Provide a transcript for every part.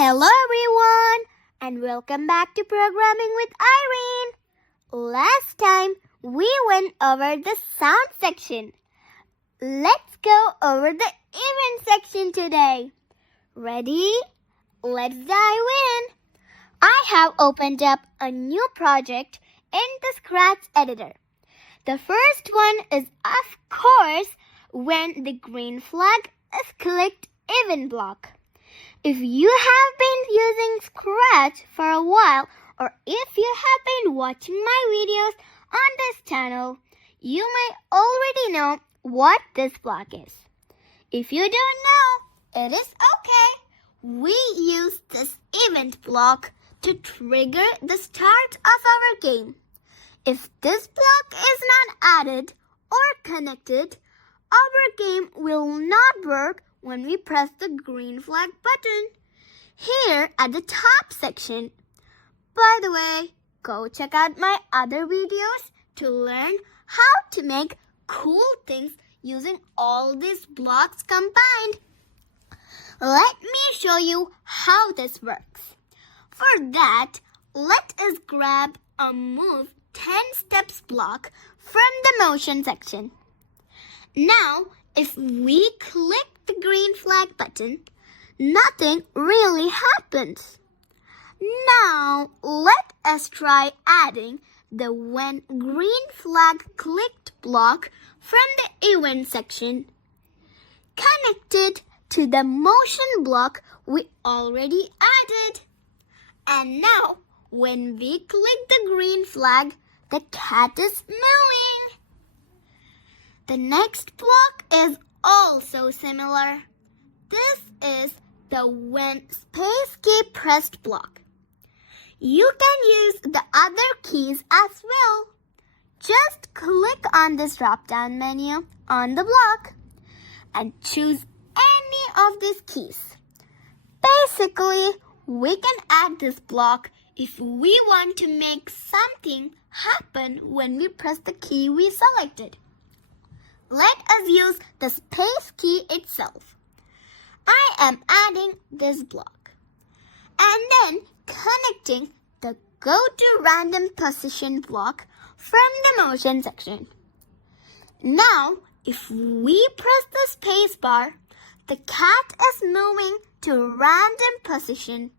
Hello everyone and welcome back to Programming with Irene. Last time we went over the sound section. Let's go over the event section today. Ready? Let's dive in. I have opened up a new project in the Scratch editor. The first one is, of course, when the green flag is clicked event block. If you have been using Scratch for a while, or if you have been watching my videos on this channel, you may already know what this block is. If you don't know, it is okay. We use this event block to trigger the start of our game. If this block is not added or connected, our game will not work when we press the green flag button here at the top section. By the way, go check out my other videos to learn how to make cool things using all these blocks combined. Let me show you how this works. For that, let us grab a Move 10 Steps block from the Motion section. Now, if we click the green flag button, nothing really happens. Now, let us try adding the When Green Flag Clicked block from the Event section, connected to the Motion block we already added. And now, when we click the green flag, the cat is moving. The next block is also similar. This is the When Space Key Pressed block. You can use the other keys as well. Just click on this drop-down menu on the block and choose any of these keys. Basically, we can add this block if we want to make something happen when we press the key we selected. Let us use the space key itself. I am adding this block and then connecting the Go to Random Position block from the Motion section. Now, if we press the space bar, the cat is moving to random position.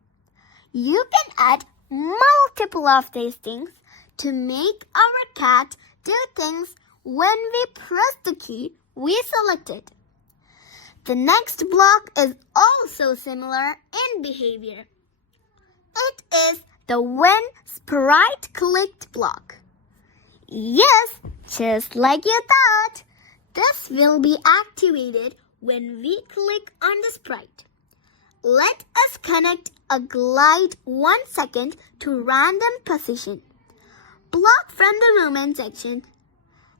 You can add multiple of these things to make our cat do things when we press the key we selected. The next block is also similar in behavior. It is the When Sprite Clicked block. Yes, just like you thought, this will be activated when we click on the sprite. Let us connect a glide 1 second to random position. Block from the movement section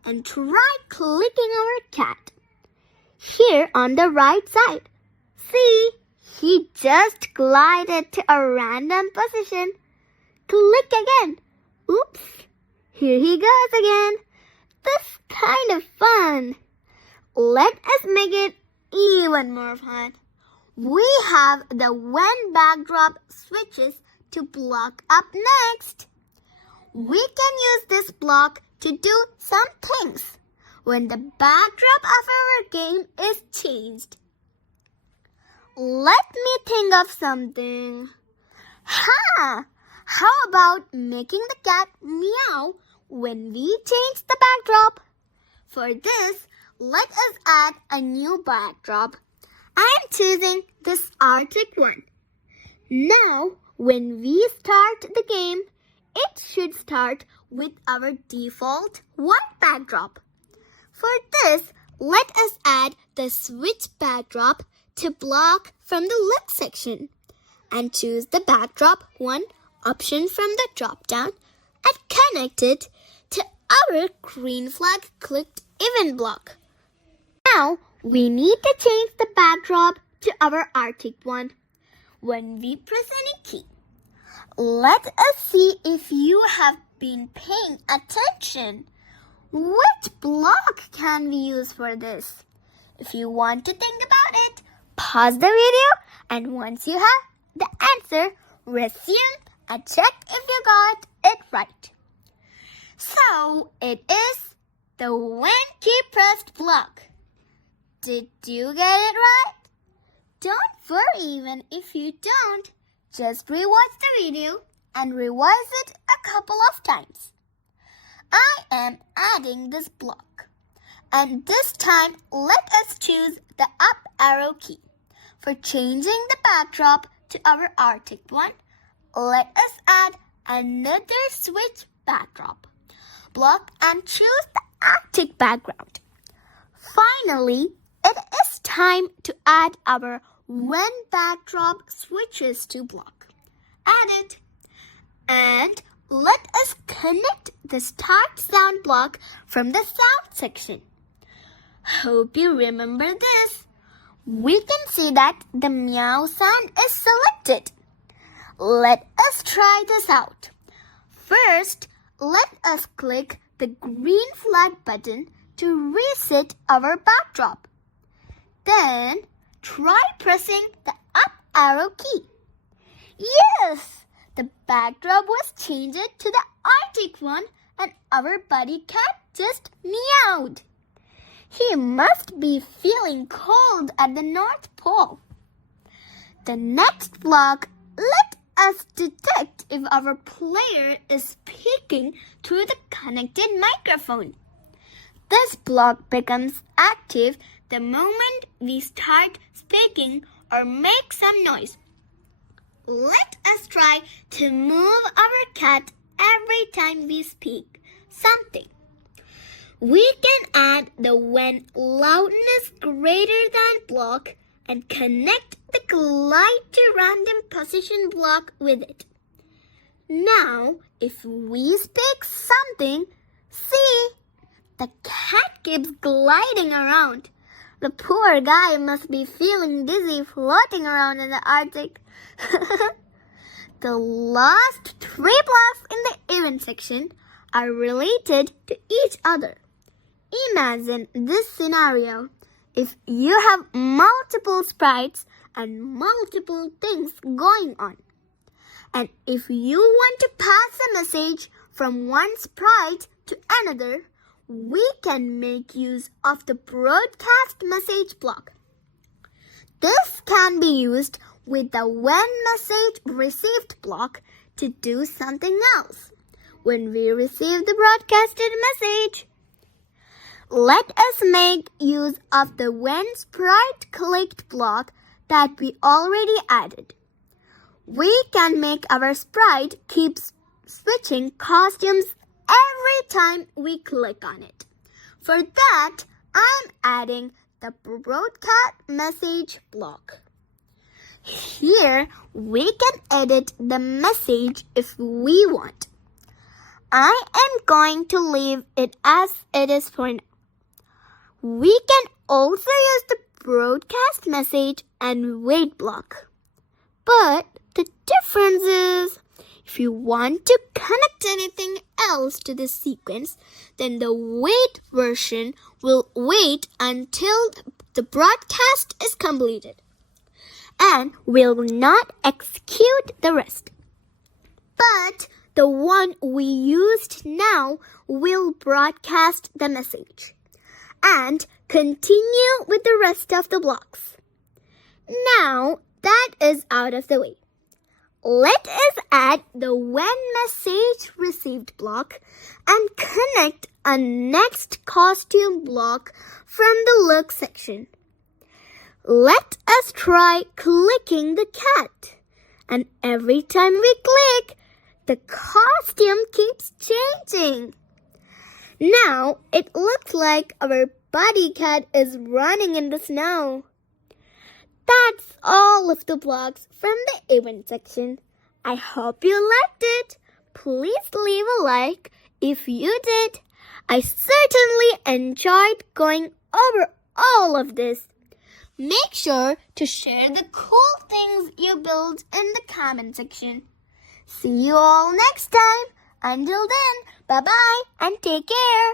and try clicking our cat. Here on the right side. See, he just glided to a random position. Click again. Oops, here he goes again. This is kind of fun. Let us make it even more fun. We have the When Backdrop switches to block up next. We can use this block to do some things when the backdrop of our game is changed. Let me think of something. How about making the cat meow when we change the backdrop? For this, let us add a new backdrop. I am choosing this Arctic one. Now, when we start the game, it should start with our default white backdrop. For this, let us add the Switch backdrop to block from the left section and choose the backdrop 1 option from the drop-down and connect it to our green flag clicked event block. Now, we need to change the backdrop to our Arctic one when we press any key. Let us see if you have been paying attention. Which block can we use for this? If you want to think about it, pause the video, and once you have, the answer, resume and check if you got it right. So, it is the when key pressed block. Did you get it right? Don't worry even if you don't. Just rewatch the video and revise it a couple of times. I am adding this block. And this time, let us choose the up arrow key. For changing the backdrop to our Arctic one, let us add another switch backdrop block and choose the Arctic background. Finally, it is time to add our when backdrop switches to block. Add it. And let us connect the start sound block from the sound section. Hope you remember this. We can see that the meow sound is selected. Let us try this out. First, let us click the green flag button to reset our backdrop. Then, try pressing the up arrow key. Yes! The backdrop was changed to the Arctic one and our buddy cat just meowed. He must be feeling cold at the North Pole. The next block, let us detect if our player is speaking through the connected microphone. This block becomes active the moment we start speaking or make some noise. Let us try to move our cat every time we speak something. We can add the when loudness greater than block and connect the glide to random position block with it. Now, if we speak something, see, the cat keeps gliding around. The poor guy must be feeling dizzy floating around in the Arctic. The last 3 blocks in the event section are related to each other. Imagine this scenario. If you have multiple sprites and multiple things going on, and if you want to pass a message from one sprite to another, we can make use of the broadcast message block. This can be used with the when message received block to do something else when we receive the broadcasted message. Let us make use of the when sprite clicked block that we already added. We can make our sprite keep switching costumes every time we click on it. For that, I'm adding the broadcast message block. Here, we can edit the message if we want. I am going to leave it as it is for now. We can also use the broadcast message and wait block. But the difference is, if you want to connect anything else to this sequence, then the wait version will wait until the broadcast is completed and will not execute the rest. But the one we used now will broadcast the message and continue with the rest of the blocks. Now that is out of the way. Let us add the when message received block and connect a next costume block from the look section. Let us try clicking the cat. And every time we click, the costume keeps changing. Now it looks like our buddy cat is running in the snow. That's all of the blocks from the event section. I hope you liked it. Please leave a like if you did. I certainly enjoyed going over all of this. Make sure to share the cool things you build in the comment section. See you all next time. Until then, bye-bye and take care.